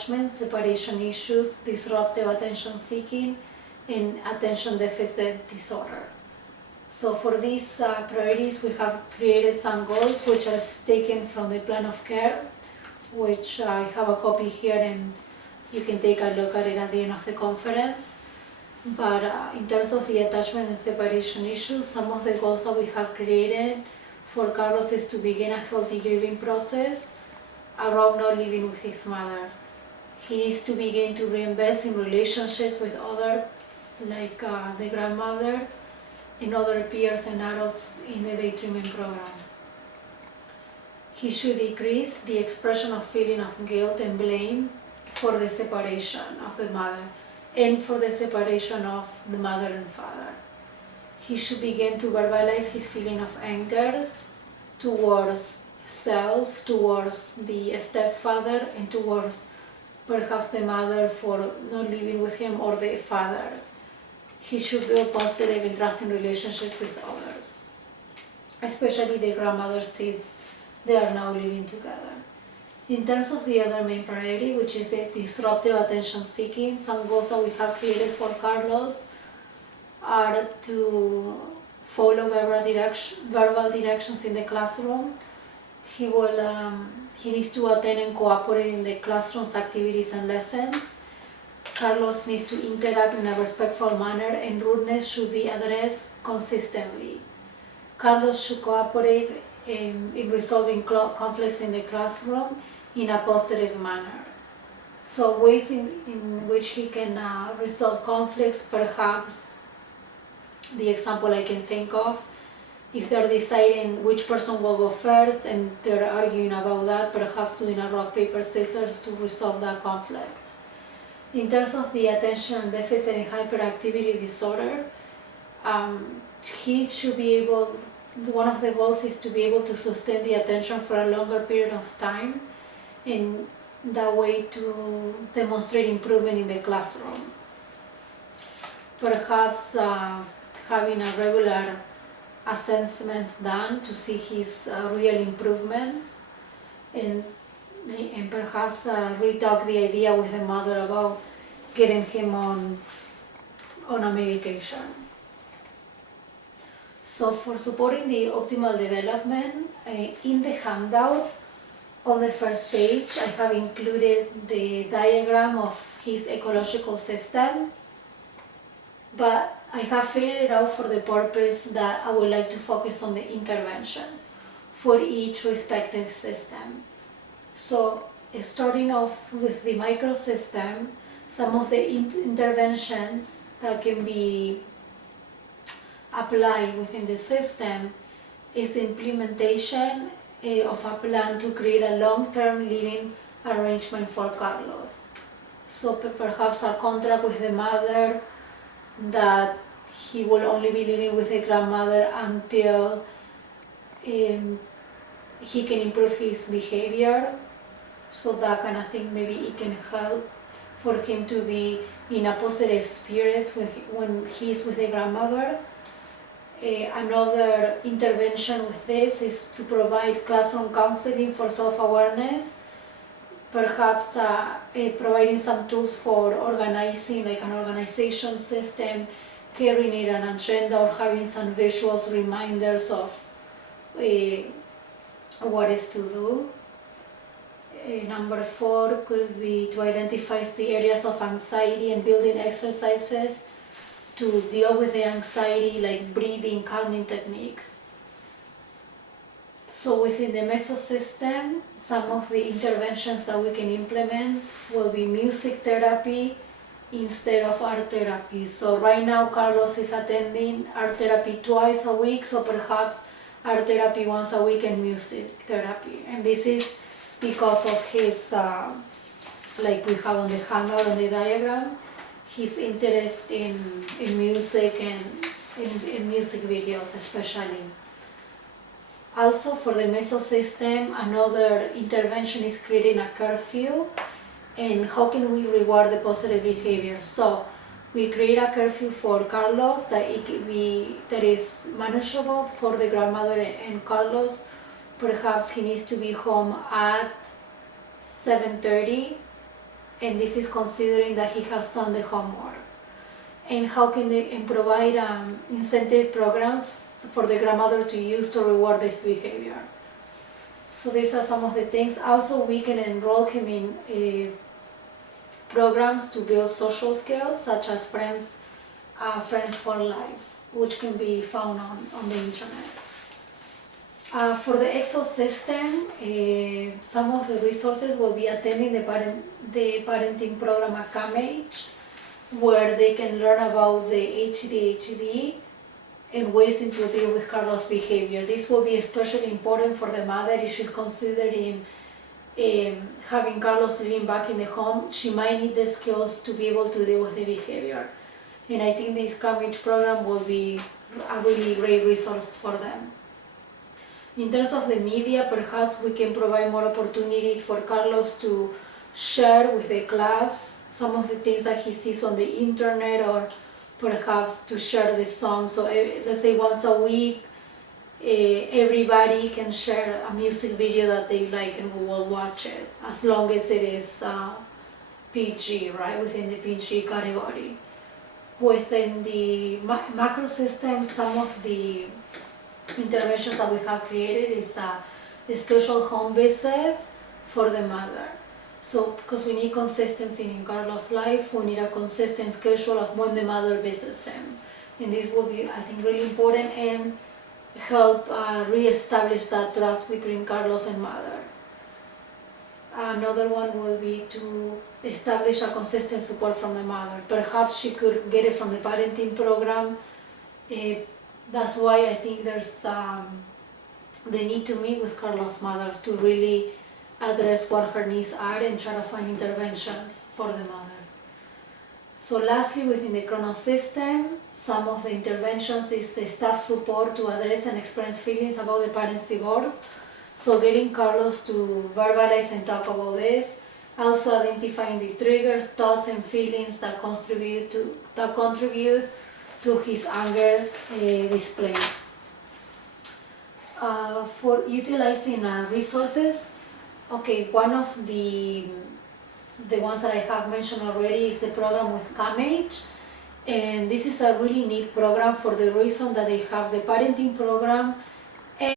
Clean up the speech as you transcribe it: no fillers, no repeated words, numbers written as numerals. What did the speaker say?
attachment, separation issues, disruptive attention seeking, and attention deficit disorder. So for these priorities, we have created some goals which are taken from the plan of care, which I have a copy here and you can take a look at it at the end of the conference. But in terms of the attachment and separation issues, some of the goals that we have created for Carlos is to begin a healthy grieving process around not living with his mother. He needs to begin to reinvest in relationships with other, like the grandmother and other peers and adults in the day treatment program. He should decrease the expression of feeling of guilt and blame for the separation of the mother and for the separation of the mother and father. He should begin to verbalize his feeling of anger towards self, towards the stepfather, and towards perhaps the mother for not living with him, or the father. He should build positive and trusting relationships with others, especially the grandmother, since they are now living together. In terms of the other main priority, which is the disruptive attention seeking, some goals that we have created for Carlos are to follow verbal directions in the classroom. He needs to attend and cooperate in the classroom's activities and lessons. Carlos needs to interact in a respectful manner, and rudeness should be addressed consistently. Carlos should cooperate in resolving conflicts in the classroom in a positive manner. So ways in which he can resolve conflicts, perhaps the example I can think of, if they're deciding which person will go first and they're arguing about that, perhaps doing a rock, paper, scissors to resolve that conflict. In terms of the attention deficit and hyperactivity disorder, he should be able, one of the goals is to be able to sustain the attention for a longer period of time, and that way to demonstrate improvement in the classroom. Perhaps having a regular assessments done to see his real improvement, and perhaps retalk the idea with the mother about getting him on a medication. So for supporting the optimal development, in the handout on the first page I have included the diagram of his ecological system, but I have figured it out for the purpose that I would like to focus on the interventions for each respective system. So starting off with the microsystem, some of the interventions that can be applied within the system is implementation of a plan to create a long-term living arrangement for Carlos. So perhaps a contract with the mother that he will only be living with the grandmother until he can improve his behavior. So that kind of thing, maybe it can help for him to be in a positive spirit when he's with the grandmother. Another intervention with this is to provide classroom counseling for self-awareness, perhaps providing some tools for organizing, like an organization system, carrying an agenda, or having some visuals reminders of what is to do. Number 4 could be to identify the areas of anxiety and building exercises to deal with the anxiety, like breathing, calming techniques. So within the mesosystem, some of the interventions that we can implement will be music therapy instead of art therapy. So right now Carlos is attending art therapy twice a week, so perhaps art therapy once a week and music therapy. And this is because of his, like we have on the handout on the diagram, his interest in music and in music videos especially. Also for the mesosystem, another intervention is creating a curfew, and how can we reward the positive behavior. So we create a curfew for Carlos that is manageable for the grandmother and Carlos. Perhaps he needs to be home at 7:30 and this is considering that he has done the homework. And how can they provide incentive programs for the grandmother to use to reward this behavior. So these are some of the things. Also, we can enroll him in programs to build social skills, such as Friends for Life, which can be found on the internet. For the EXO system, some of the resources will be attending the parenting program at CAMH, where they can learn about the HDHD and ways to deal with Carlos' behavior. This will be especially important for the mother if she's considering having Carlos living back in the home. She might need the skills to be able to deal with the behavior. And I think this CAMH program will be a really great resource for them. In terms of the media, perhaps we can provide more opportunities for Carlos to share with the class some of the things that he sees on the internet, or perhaps to share the song. So let's say once a week, everybody can share a music video that they like and we will watch it, as long as it is PG, right, within the PG category. Within the macro system, some of the interventions that we have created is a scheduled home visit for the mother. So, because we need consistency in Carlos' life, we need a consistent schedule of when the mother visits him. And this will be, I think, really important and help re-establish that trust between Carlos and mother. Another one will be to establish a consistent support from the mother. Perhaps she could get it from the parenting program. That's why I think there's the need to meet with Carlos' mother to really address what her needs are and try to find interventions for the mother. So lastly, within the Chrono system, some of the interventions is the staff support to address and express feelings about the parents' divorce. So getting Carlos to verbalize and talk about this. Also identifying the triggers, thoughts and feelings that contribute to his anger displays. For utilizing resources, okay, one of the ones that I have mentioned already is a program with CAMH, and this is a really neat program for the reason that they have the parenting program